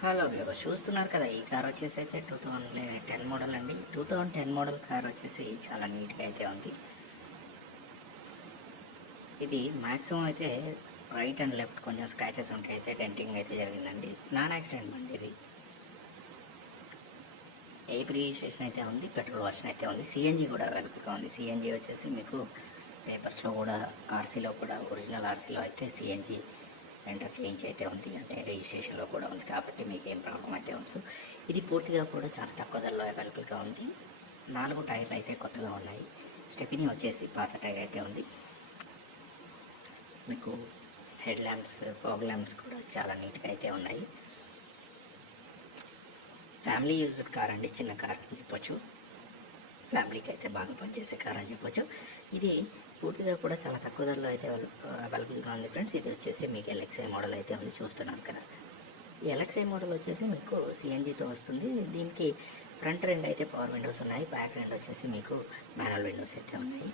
Hello viewers, చూస్తున్నారు కదా, ఈ కార్ వచ్చేసి అయితే 2010 మోడల్ అండి. 2010 మోడల్ కార్ వచ్చేసి చాలా నీట్గా అయితే ఉంది. ఇది మ్యాక్సిమం అయితే రైట్ అండ్ లెఫ్ట్ కొంచెం స్క్రాచెస్ ఉంటాయి, అయితే డెంటింగ్ అయితే జరిగిందండి. నాన్ యాక్సిడెంట్ బండి ఇది. ఏపీ రిజిస్ట్రేషన్ అయితే ఉంది, పెట్రోల్ వర్షన్ అయితే ఉంది, సిఎన్జీ కూడా అవైలబుల్గా ఉంది. సిఎన్జీ వచ్చేసి మీకు పేపర్స్లో కూడా, ఆర్సీలో కూడా, ఒరిజినల్ ఆర్సీలో అయితే సిఎన్జీ ఎంటర్ చేయించి అయితే ఉంది, అంటే రిజిస్ట్రేషన్లో కూడా ఉంది. కాబట్టి మీకు ఏం ప్రాబ్లం అయితే ఉండదు. ఇది పూర్తిగా కూడా చాలా తక్కువ ధరలో అవైలబుల్గా ఉంది. 4 టైర్లు అయితే కొత్తగా ఉన్నాయి. స్టెపినీ వచ్చేసి పాత టైర్ అయితే ఉంది. మీకు హెడ్ ల్యాంప్స్, ఫాగ్ ల్యాంప్స్ కూడా చాలా నీట్గా అయితే ఉన్నాయి. ఫ్యామిలీ యూజ్డ్ కార్ అండి, చిన్న కార్ అని చెప్పొచ్చు. ఫ్యామిలీకి అయితే బాగా పనిచేసే కార్ అని చెప్పొచ్చు. ఇది పూర్తిగా కూడా చాలా తక్కువ ధరలో అయితే అవైలబుల్గా ఉంది ఫ్రెండ్స్. ఇది వచ్చేసి మీకు ఎల్ఎక్స్ఐ మోడల్ అయితే ఉంది, చూస్తున్నాను కదా. ఈ ఎల్ఎక్స్ఐ మోడల్ వచ్చేసి మీకు సిఎన్జితో వస్తుంది. దీనికి ఫ్రంట్ రెండు అయితే పవర్ విండోస్ ఉన్నాయి, బ్యాక్ రెండు వచ్చేసి మీకు మాన్యువల్ విండోస్ అయితే ఉన్నాయి.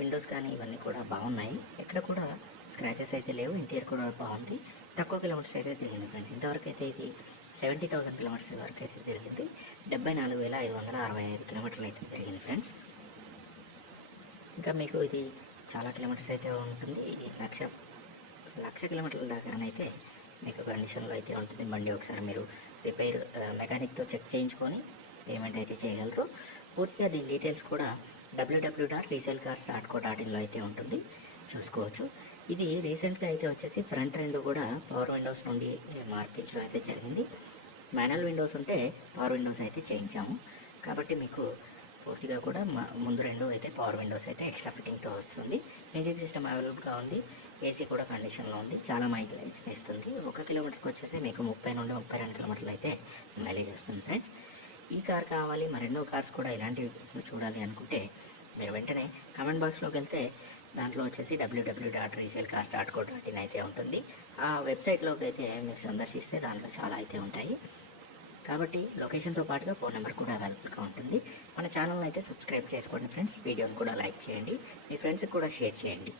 విండోస్ కానీ ఇవన్నీ కూడా బాగున్నాయి, ఎక్కడ కూడా స్క్రాచెస్ అయితే లేవు. ఇంటీరియర్ కూడా బాగుంది. తక్కువ కిలోమీటర్స్ అయితే తిరిగింది ఫ్రెండ్స్. ఇంతవరకు అయితే ఇది 70,000 కిలోమీటర్స్ వరకు అయితే తిరిగింది. 74,565 కిలోమీటర్లు అయితే తిరిగింది ఫ్రెండ్స్. ఇంకా మీకు ఇది చాలా కిలోమీటర్స్ అయితే ఉంటుంది. లక్ష కిలోమీటర్ల దాకానైతే మీకు కండిషన్లో అయితే ఉంటుంది బండి. ఒకసారి మీరు రిపేర్ మెకానిక్తో చెక్ చేయించుకొని పేమెంట్ అయితే చేయగలరు. పూర్తిగా దీని డీటెయిల్స్ కూడా www.resellecars.co.in అయితే ఉంటుంది, చూసుకోవచ్చు. ఇది రీసెంట్గా అయితే వచ్చేసి ఫ్రంట్ రెండు కూడా పవర్ విండోస్ నుండి మార్పించడం అయితే జరిగింది. మాన్యువల్ విండోస్ ఉంటే పవర్ విండోస్ అయితే చేయించాము. కాబట్టి మీకు పూర్తిగా కూడా ముందు రెండు అయితే పవర్ విండోస్ అయితే ఎక్స్ట్రా ఫిట్టింగ్తో వస్తుంది. మ్యూజిక్ సిస్టమ్ అవైలబుల్గా ఉంది. ఏసీ కూడా కండిషన్లో ఉంది. చాలా మైలేజ్ ఇస్తుంది. 1 కిలోమీటర్కి వచ్చేసి మీకు 30 నుండి 32 కిలోమీటర్లు అయితే మైలేజ్ వస్తుంది ఫ్రెండ్స్. ఈ కార్ కావాలి, మరెన్నో కార్స్ కూడా ఇలాంటివి చూడాలి అనుకుంటే మీరు వెంటనే కామెంట్ బాక్స్లోకి వెళ్తే దాంట్లో వచ్చేసి www.resellecars.co.in అయితే ఉంటుంది. ఆ వెబ్సైట్లోకి అయితే మీరు సందర్శిస్తే దాంట్లో చాలా అయితే ఉంటాయి. కాబట్టి లొకేషన్తో పాటుగా ఫోన్ నెంబర్ కూడా అవైలబుల్గా ఉంటుంది. మన ఛానల్ని అయితే సబ్స్క్రైబ్ చేసుకోండి ఫ్రెండ్స్. వీడియోని కూడా లైక్ చేయండి, మీ ఫ్రెండ్స్కి కూడా షేర్ చేయండి.